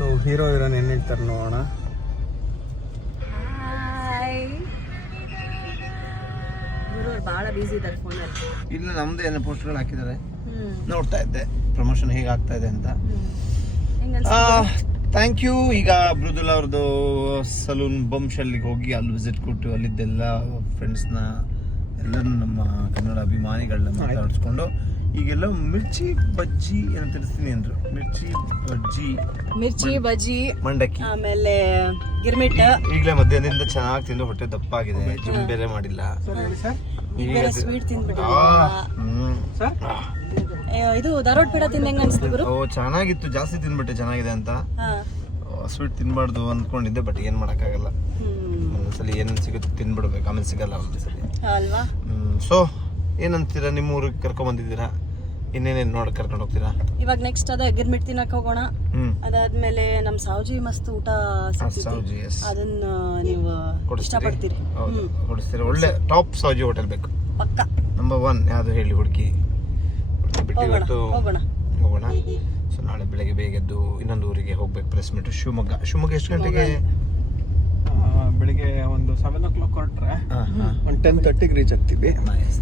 So hero ಹೀರೋನ್ ಏನು ಹೇಳ್ತಾರೆ ನೋಡೋಣ. ಬಹಳ ಬಿಸಿ ಇದ್ದಾರೆ ಫೋನಲ್ಲಿ. ಇಲ್ಲ ನಮ್ದು ಏನೋ ಪೋಸ್ಟ್ಗಳು ಹಾಕಿದ್ದಾರೆ, ನೋಡ್ತಾ ಇದ್ದೆ ಪ್ರಮೋಷನ್ ಹೇಗೆ ಆಗ್ತಾ ಇದೆ ಅಂತ. Thank you. ಈಗ ಮೃದುಲ್ ಅವ್ರದ್ದು ಸಲೂನ್ ಬಂಶಲ್ಲಿಗೆ ಹೋಗಿ ಅಲ್ಲಿ ವಿಸಿಟ್ ಕೊಟ್ಟು ಅಲ್ಲಿದ್ದೆಲ್ಲ ಫ್ರೆಂಡ್ಸ್ನ ಎಲ್ಲರೂ ನಮ್ಮ ಕನ್ನಡ ಅಭಿಮಾನಿಗಳನ್ನ ಮಾತಾಡಿಸ್ಕೊಂಡು ಈಗೆಲ್ಲ ಮಿರ್ಚಿ ಬಜ್ಜಿ ಏನು ತಿಳಿಸ್ತೀನಿ ಅಂದ್ರು. ಮಿರ್ಚಿ ಬಜ್ಜಿ ಮಂಡಕ್ಕಿ ಆಮೇಲೆ ಗಿರ್ಮಿಟ್. ಈಗಲೇ ಮಧ್ಯಾಹ್ನದಿಂದ ಚೆನ್ನಾಗಿ ತಿಂದು ಹೊಟ್ಟೆ ದಪ್ಪಾಗಿದೆ, ಜಿಮ್ ಬೇರೆ ಮಾಡಿಲ್ಲ. ಸ್ವೀಟ್ ತಿಂದ್ಬಿಟ್ಟು ಇದು ಧಾರವಾಡ ಪೇಡ ತಿಂದ ಹೆಂಗ ಅನ್ಸ್ತು ಗುರು? ಓ ಚೆನ್ನಾಗಿತ್ತು, ಜಾಸ್ತಿ ತಿಂದ್ಬಿಟ್ಟೆ ಚೆನ್ನಾಗಿದೆ ಅಂತ. ಸ್ವೀಟ್ ತಿನ್ಬಾರ್ದು ಅಂದ್ಕೊಂಡಿದ್ದೆ, ಬಟ್ ಏನ್ ಮಾಡಕ್ಕಾಗಲ್ಲ. ಒಂದ್ಸಲಿ ಏನೇನು ಸಿಗುತ್ತೆ ತಿನ್ಬಿಡ್ಬೇಕು, ಆಮೇಲೆ ಸಿಗಲ್ಲ ಒಂದ್ಸಲಿ ಅಲ್ವಾ. ಸೊ ಏನಂತೀರಾ, ನಿಮ್ಮ ಊರಿಗೆ ಕರ್ಕೊಂಡ್ ಬಂದಿದ್ದೀರಾ, ಇನ್ನೇನೇನು ನೋಡಕ್ ಕರ್ಕೊಂಡು ಹೋಗ್ತೀರಾ? ಇವಾಗ ನೆಕ್ಸ್ಟ್ ಅದ ಗಿರ್ಮಿಟ್ ತಿನ್ನಕ್ ಹೋಗೋಣ. ಅದಾದ್ಮೇಲೆ ನಮ್ ಸಾವ್ಜಿ ಮಸ್ತ್ ಊಟ ಸಾವ್ಜಿ, ಅದನ್ನ ನೀವು ಇಷ್ಟಪಡ್ತೀರಿ? ಕೊಡಿಸ್ತೀರಾ? ಒಳ್ಳೆ ಟಾಪ್ ಸಾವ್ಜಿ ಹೋಟೆಲ್ ಬೇಕು ಪಕ್ಕ. ನಂಬರ್ 1 ಯಾವ್ದು ಹೇಳಿ, ಹುಡುಕಿ ಬಿಟ್ಟು ಇವತ್ತು ಹೋಗೋಣ. ಸೊ ನಾಳೆ ಬೆಳಗ್ಗೆ ಬೇಗ ಎದ್ದು ಇನ್ನೊಂದು ಊರಿಗೆ ಹೋಗ್ಬೇಕು, ಪ್ರೆಸ್ ಮೀಟ್. ಶಿವಮೊಗ್ಗ ಎಷ್ಟು ಗಂಟೆಗೆ? ಬೆಳಿಗ್ಗೆ ಒಂದು 7 o'clock ಹೊರಟ್ರೆ ಒಂದು 10:30ಗೆ ರೀಚ್ ಆಗ್ತೀವಿ. ನೈಸ್.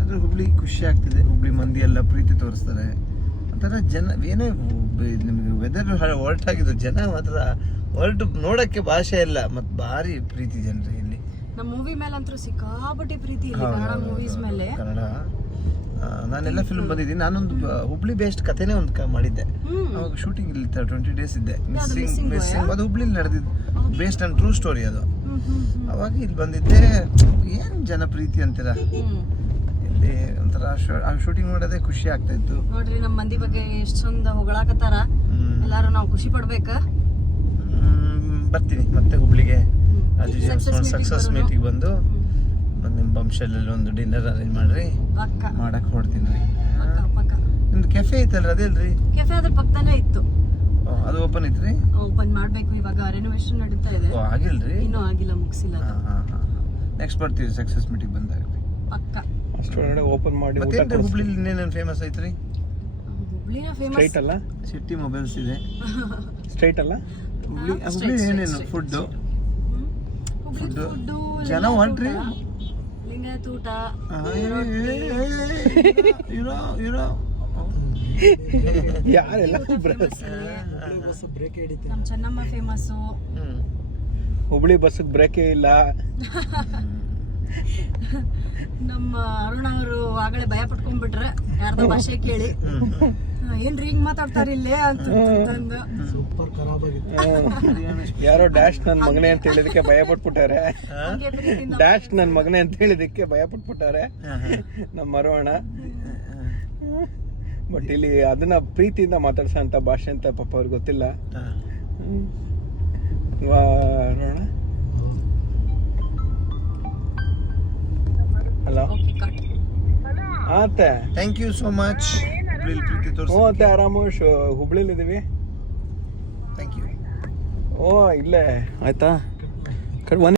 ಅಂದರೆ ಹುಬ್ಳಿ ಖುಷಿ ಆಗ್ತಿದೆ. ಹುಬ್ಳಿ ಮಂದಿ ಎಲ್ಲ ಪ್ರೀತಿ ತೋರಿಸ್ತಾರೆ. ಒಂಥರ ಜನ ಏನೇ ನಿಮಗೆ ವೆದರ್ ಹೊರಟಾಗಿದ್ದು, ಜನ ಮಾತ್ರ ಹೊರಟು ನೋಡಕ್ಕೆ ಭಾಷೆ ಇಲ್ಲ, ಮತ್ತು ಭಾರಿ ಪ್ರೀತಿ ಜನರು ಇಲ್ಲಿ. ನಮ್ಮ ಮೂವಿ ಮೇಲೆ ಅಂತೂ ಸಿಕ್ಕಾಪಟ್ಟೆ ಪ್ರೀತಿ ಇಲ್ಲಿ, ಕನ್ನಡ ಮೂವೀಸ್ ಮೇಲೆ. ಕನ್ನಡ ನಾನೆಲ್ಲ ಫಿಲ್ಮ್ ಬಂದಿದ್ದೀನಿ. ನಾನೊಂದು ಹುಬ್ಳಿ ಬೇಸ್ಡ್ ಕಥೆನೇ ಒಂದು ಮಾಡಿದ್ದೆ. ಅವಾಗ ಶೂಟಿಂಗ್ ಇಲ್ಲಿ 20 days ಇದ್ದೆ. ಮಿಸ್ಸಿಂಗ್ ಅದು ಹುಬ್ಳಿಲಿ ನಡೆದಿದ್ದು, ಬೇಸ್ಡ್ ಆನ್ ಟ್ರೂ ಸ್ಟೋರಿ ಅದು. ಅವಾಗ ಇಲ್ಲಿ ಬಂದಿದ್ದೆ. ಏನು ಜನ ಪ್ರೀತಿ ಅಂತೀರ ಇಲ್ಲಿ, ಒಂಥರ ಶೂಟಿಂಗ್ ಮಾಡೋದೇ ಖುಷಿ ಆಗ್ತಾ ಇತ್ತು. ನೋಡ್ರಿ ನಮ್ಮ ಮಂದಿ ಬಗ್ಗೆ ಎಷ್ಟು ಚಂದ ಹೊಗಳಾಕತ್ತಾರ. ಎಲ್ಲಾರು ನಾವು ಖುಷಿ ಪಡ್ಬೇಕ. ಬರ್ತೀನಿ ಮತ್ತೆ ಹುಬ್ಳಿಗೆ, ಸಕ್ಸಸ್ ಮೀಟಿಗೆ ಬಂದು ನಿಮ್ಮ ಬಂಶಲ್ಲಿ ಒಂದು ಡಿನ್ನರ್ ಅರೇಂಜ್ ಮಾಡ್ರಿ, ಮಾಡಕ್ ಹೊಡ್ತೀನಿ ರೀ. ನಿಮ್ದು ಕೆಫೆ ಐತಲ್ರಿ, ಅದೇಲ್ರಿ? ಕೆಫೆ ಅದ್ರ ಪಕ್ಕದಲ್ಲೇ ಇತ್ತು, ಅದು ಓಪನ್ ಐತ್ರಿ? ಓಪನ್ ಮಾಡ್ಬೇಕು, ಇವಾಗ ರೆನೋವೇಷನ್ ನಡೀತಾ ಇದೆ. ಆಗಿಲ್ರಿ? ಇನ್ನೂ ಆಗಿಲ್ಲ, ಮುಗಿಸಿಲ್ಲ. ನೆಕ್ಸ್ಟ್ ಬರ್ತೀವಿ ಸಕ್ಸಸ್ ಮೀಟಿಗೆ ಬಂದಾಗ ಪಕ್ಕ. ಅಷ್ಟೊಳಗಡೆ ಓಪನ್ ಮಾಡಿ. ಮತ್ತೇನ್ರಿ ಹುಬ್ಳಿಲಿ ಇನ್ನೇನೇನು ಫೇಮಸ್ ಐತ್ರಿ? ಹುಬ್ಳಿನ ಫೇಮಸ್ ಸ್ಟ್ರೈಟ್ ಅಲ್ಲ, ಸಿಟಿ ಮೊಬೈಲ್ಸ್ ಇದೆ. ಸ್ಟ್ರೈಟ್ ಅಲ್ಲ ಹುಬ್ಳಿ ಏನೇನು ಫುಡ್ಡು ಜನ ಹೊಂಟ್ರಿ ಲಿಂಗಾಯತ್ ಊಟ, ಯಾರೆಲ್ಲ ನಮ್ ಚೆನ್ನಮ್ಮ ಫೇಮಸ್ಸು. ಹುಬ್ಳಿ ಬಸ್ಸಿಗೆ ಬ್ರೇಕೇ ಇಲ್ಲ. ನಮ್ಮ ಅರುಣ ಅವರು ಆಗಲೇ ಭಯ ಪಟ್ಕೊಂಡ್ಬಿಟ್ರೆ ಯಾರ್ದ ಭಾಷೆ ಕೇಳಿ, ಏನ್ರಿ ಹಿಂಗ್ ಮಾತಾಡ್ತಾರ ಇಲ್ಲೇ ಅಂತ. ಸೂಪರ್ ಖರಾಬ್ ಆಗಿತ್ತು. ಯಾರೋ ಡ್ಯಾಶ್ ನನ್ ಮಗನೇ ಅಂತ ಹೇಳಿದಕ್ಕೆ ಭಯ ಪಟ್ಬಿಟ್ಟಾರೆ. ಡ್ಯಾಶ್ ನನ್ ಮಗನೇ ಅಂತ ಹೇಳಿದಕ್ಕೆ ಭಯ ಪಟ್ಬಿಟ್ಟಾರೆ ನಮ್ಮ ಅರುಣ. ಬಟ್ ಇಲ್ಲಿ ಅದನ್ನ ಪ್ರೀತಿಯಿಂದ ಮಾತಾಡ್ಸಂತ ಭಾಷೆ ಅಂತ ಪಾಪ ಅವ್ರಿಗೆ ಗೊತ್ತಿಲ್ಲ. ಅರುಣ ಹಲೋ ಅತ್ತೆ, ಥ್ಯಾಂಕ್ ಯು ಸೋ ಮಚ್. ಅತ್ತೆ ಆರಾಮು, ಹುಬ್ಳಿಲಿ ಇದೀವಿ. Thank you. ಓ ಇಲ್ಲೇ ಆಯ್ತಾ.